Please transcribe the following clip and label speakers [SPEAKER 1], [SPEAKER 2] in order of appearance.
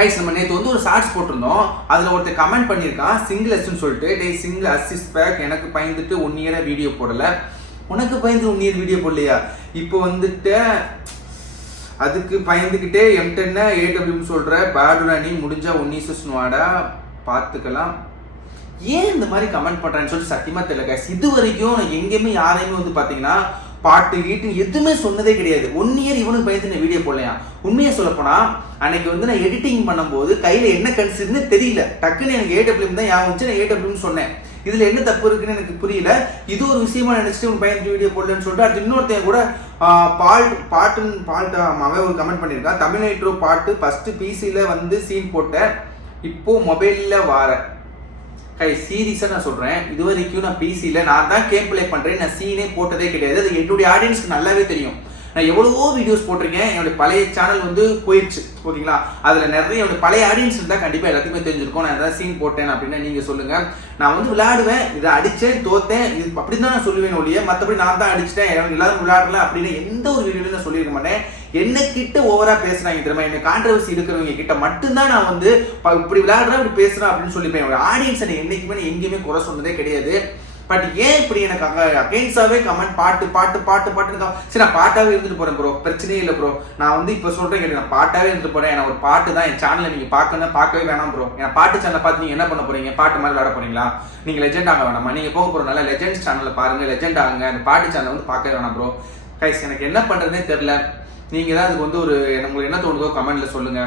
[SPEAKER 1] Guys நம்ம நேற்று வந்து ஒரு ஷார்ட்ஸ் போட்டிருந்தோம். அதில் ஒருத்தர் கமெண்ட் பண்ணியிருக்கான். சிங்கிள் சொல்லிட்டு டே சிங்கிள் அசிஸ் பேக் எனக்கு பயந்துட்டு ஒன் இயராக வீடியோ போடல. உனக்கு பயந்து ஒன் இயர் வீடியோ போடலையா? இப்போ வந்துட்டு அதுக்கு பயந்துக்கிட்டே எம்டென்ன ஏடபிள்யூன்னு சொல்கிற பேடுடா நீ முடிஞ்சா ஒன்னீசஸ் வாடா. பார்த்துக்கலாம் ஏன் இந்த மாதிரி கமெண்ட் பண்ணுறேன்னு சொல்லிட்டு சத்தியமாக தெரியல கைஸ் இது வரைக்கும் எங்கேயுமே யாரையுமே வந்து பார்த்தீங்கன்னா பாட்டு கீட்டு எதுவுமே சொன்னதே கிடையாது. ஒன் இயர் இவனுக்கு பயந்து வீடியோ போடலையா? உண்மையை சொல்லப்போனா அன்னைக்கு வந்து நான் எடிட்டிங் பண்ணும்போது கையில் என்ன கன்சிடர்னு தெரியல. டக்குன்னு எனக்கு ஏடபிள்யூம் தான் ஞாபகம் வச்சு நான் ஏடபிள்யூன்னு சொன்னேன். இதுல என்ன தப்பு இருக்குன்னு எனக்கு புரியல. இது ஒரு விஷயமா நினைச்சிட்டு உன் பையன் வீடியோ போடலன்னு சொல்லிட்டு அடுத்து இன்னொருத்தன் கூட பால்ட் பாட்டுன்னு பால்ட் அவன் ஒரு கமெண்ட் பண்ணியிருக்கான். தமிழ் நைட்ரோ பாட்டு ஃபர்ஸ்ட் பிசியில் வந்து சீன் போட்டேன் இப்போ மொபைலில் வார. கை சீரியஸாக நான் சொல்கிறேன் இது வரைக்கும் நான் பிசியில் நான் தான் கேம் பிளே பண்ணுறேன் நான் சீனே போட்டதே கிடையாது. அது என்னுடைய ஆடியன்ஸ்க்கு நல்லாவே தெரியும். நான் எவ்வளவோ வீடியோஸ் போட்டிருக்கேன். என்னுடைய பழைய சேனல் வந்து போயிடுச்சு. ஓகேங்களா? அதில் நிறைய என்னுடைய பழைய ஆடியன்ஸ் இருந்தால் கண்டிப்பாக எல்லாத்துக்குமே தெரிஞ்சிருக்கும். நான் ஏதாவது சீன் போட்டேன் அப்படின்னு நீங்கள் சொல்லுங்கள் நான் வந்து விளையாடுவேன். இதை அடித்தேன் தோத்தேன். இது அப்படி தான் நான் சொல்லுவேன் ஒழிய மற்றபடி நான் தான் அடிச்சிட்டேன். எல்லாரும் விளையாடல அப்படின்னு எந்த ஒரு வீடியோலையும் நான் சொல்லியிருக்க மாட்டேன். என்ன கிட்ட ஓவரா பேசுறாங்க தெரியுமா? என்ன கான்ட்ரவர்சி இருக்கிறவங்க கிட்ட மட்டும்தான் நான் வந்து இப்படி விளையாடுறேன் இப்படி பேசுறேன் அப்படின்னு சொல்லிப்பேன். என்னோட ஆடியன்ஸ் என்னைக்குமே எங்கேயுமே குறை சொன்னதே கிடையாது. பட் ஏன் இப்படி எனக்கு அங்கே அகைன்ஸ்டாவே கமெண்ட் பாட்டு பாட்டு பாட்டு பாட்டுன்னு சரி நான் பாட்டாகவே இருந்துட்டு போறேன் ப்ரோ பிரச்சனையே இல்லை ப்ரோ நான் வந்து இப்போ சொல்றேன் கேட்டு நான் பாட்டாகவே இருந்துட்டு போறேன். எனக்கு ஒரு பாட்டு தான் என் சேனலை நீங்கள் பார்க்கணும் பார்க்கவே வேணாம் ப்ரோ என் பாட்டு சேனலை பார்த்து நீங்கள் என்ன பண்ண போறீங்க? பாட்டு மாதிரி விளாட போறீங்களா? நீங்கள் லெஜெண்ட் ஆக வேணாமா? நீங்கள் போக போகிற நல்ல லெஜெண்ட் சேனலில் பாருங்க லெஜெண்ட் ஆகுங்க. அந்த பாட்டு சேனலை வந்து பார்க்கவே வேணாம் ப்ரோ கைஸ் எனக்கு என்ன பண்ணுறதுனே தெரில நீங்கள் தான் அதுக்கு வந்து ஒரு உங்களுக்கு என்ன தோணுதோ கமெண்ட்டில் சொல்லுங்கள்